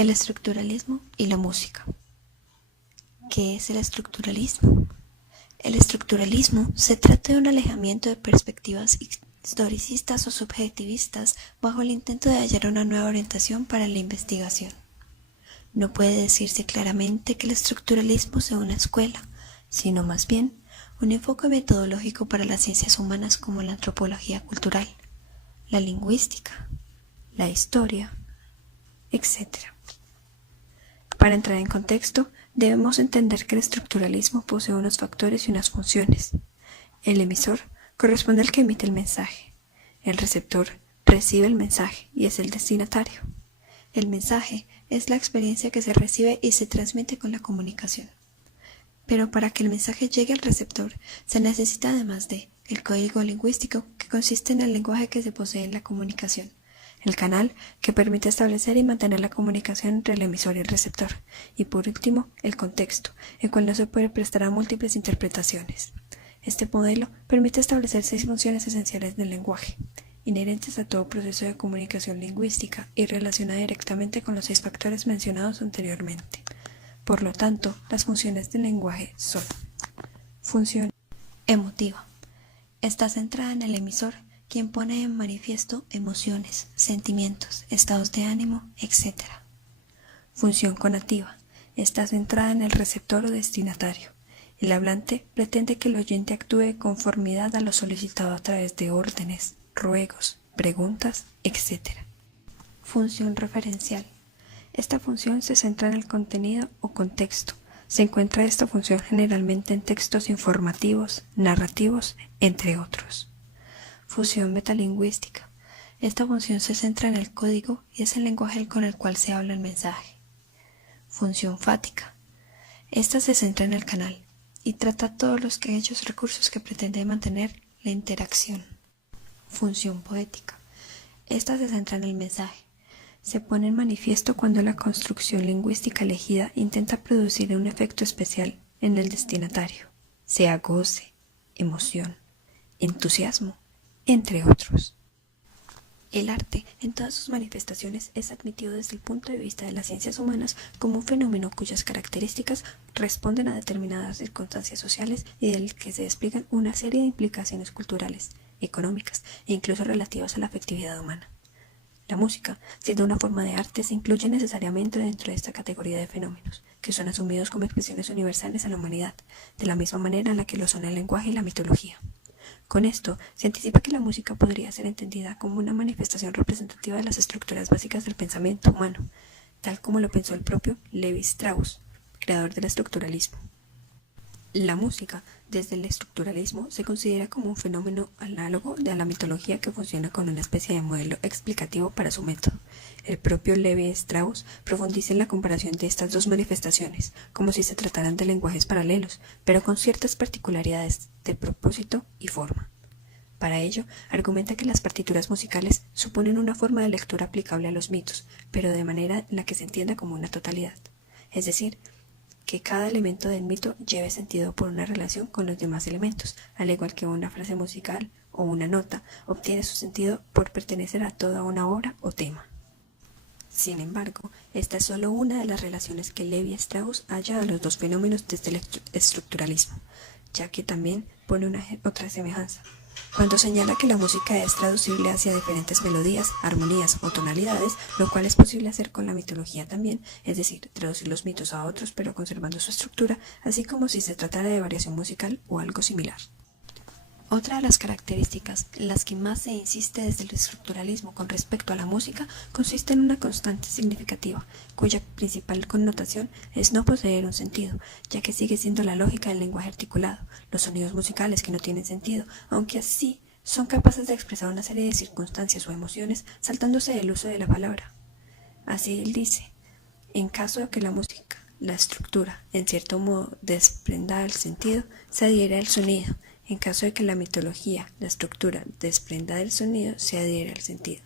El estructuralismo y la música. ¿Qué es el estructuralismo? El estructuralismo se trata de un alejamiento de perspectivas historicistas o subjetivistas bajo el intento de hallar una nueva orientación para la investigación. No puede decirse claramente que el estructuralismo sea una escuela, sino más bien un enfoque metodológico para las ciencias humanas como la antropología cultural, la lingüística, la historia, etc. Para entrar en contexto, debemos entender que el estructuralismo posee unos factores y unas funciones. El emisor corresponde al que emite el mensaje. El receptor recibe el mensaje y es el destinatario. El mensaje es la experiencia que se recibe y se transmite con la comunicación. Pero para que el mensaje llegue al receptor, se necesita además de el código lingüístico, que consiste en el lenguaje que se posee en la comunicación, el canal, que permite establecer y mantener la comunicación entre el emisor y el receptor, y por último, el contexto, el cual no se puede prestar a múltiples interpretaciones. Este modelo permite establecer 6 funciones esenciales del lenguaje, inherentes a todo proceso de comunicación lingüística y relaciona directamente con los 6 factores mencionados anteriormente. Por lo tanto, las funciones del lenguaje son: función emotiva. Está centrada en el emisor, quien pone en manifiesto emociones, sentimientos, estados de ánimo, etc. Función conativa. Está centrada en el receptor o destinatario. El hablante pretende que el oyente actúe de conformidad a lo solicitado a través de órdenes, ruegos, preguntas, etc. Función referencial. Esta función se centra en el contenido o contexto. Se encuentra esta función generalmente en textos informativos, narrativos, entre otros. Función metalingüística. Esta función se centra en el código y es el lenguaje con el cual se habla el mensaje. Función fática. Esta se centra en el canal y trata todos los aquellos recursos que pretenden mantener la interacción. Función poética. Esta se centra en el mensaje. Se pone en manifiesto cuando la construcción lingüística elegida intenta producir un efecto especial en el destinatario, sea goce, emoción, entusiasmo, entre otros. El arte, en todas sus manifestaciones, es admitido desde el punto de vista de las ciencias humanas como un fenómeno cuyas características responden a determinadas circunstancias sociales y del que se despliegan una serie de implicaciones culturales, económicas e incluso relativas a la afectividad humana. La música, siendo una forma de arte, se incluye necesariamente dentro de esta categoría de fenómenos, que son asumidos como expresiones universales a la humanidad, de la misma manera en la que lo son el lenguaje y la mitología. Con esto, se anticipa que la música podría ser entendida como una manifestación representativa de las estructuras básicas del pensamiento humano, tal como lo pensó el propio Levi Strauss, creador del estructuralismo. La música, desde el estructuralismo, se considera como un fenómeno análogo a la mitología que funciona con una especie de modelo explicativo para su método. El propio Levi Strauss profundiza en la comparación de estas dos manifestaciones, como si se trataran de lenguajes paralelos, pero con ciertas particularidades de propósito y forma. Para ello, argumenta que las partituras musicales suponen una forma de lectura aplicable a los mitos, pero de manera en la que se entienda como una totalidad. Es decir, que cada elemento del mito lleve sentido por una relación con los demás elementos, al igual que una frase musical o una nota obtiene su sentido por pertenecer a toda una obra o tema. Sin embargo, esta es solo una de las relaciones que Levi Strauss halla a los dos fenómenos desde el estructuralismo, ya que también pone otra semejanza. Cuando señala que la música es traducible hacia diferentes melodías, armonías o tonalidades, lo cual es posible hacer con la mitología también, es decir, traducir los mitos a otros pero conservando su estructura, así como si se tratara de variación musical o algo similar. Otra de las características en las que más se insiste desde el estructuralismo con respecto a la música consiste en una constante significativa, cuya principal connotación es no poseer un sentido, ya que sigue siendo la lógica del lenguaje articulado, los sonidos musicales que no tienen sentido, aunque así son capaces de expresar una serie de circunstancias o emociones saltándose del uso de la palabra. Así él dice: en caso de que la música, la estructura, en cierto modo desprenda del sentido, se adhiere al sonido. En caso de que la mitología, la estructura, desprenda del sonido, se adhiere al sentido.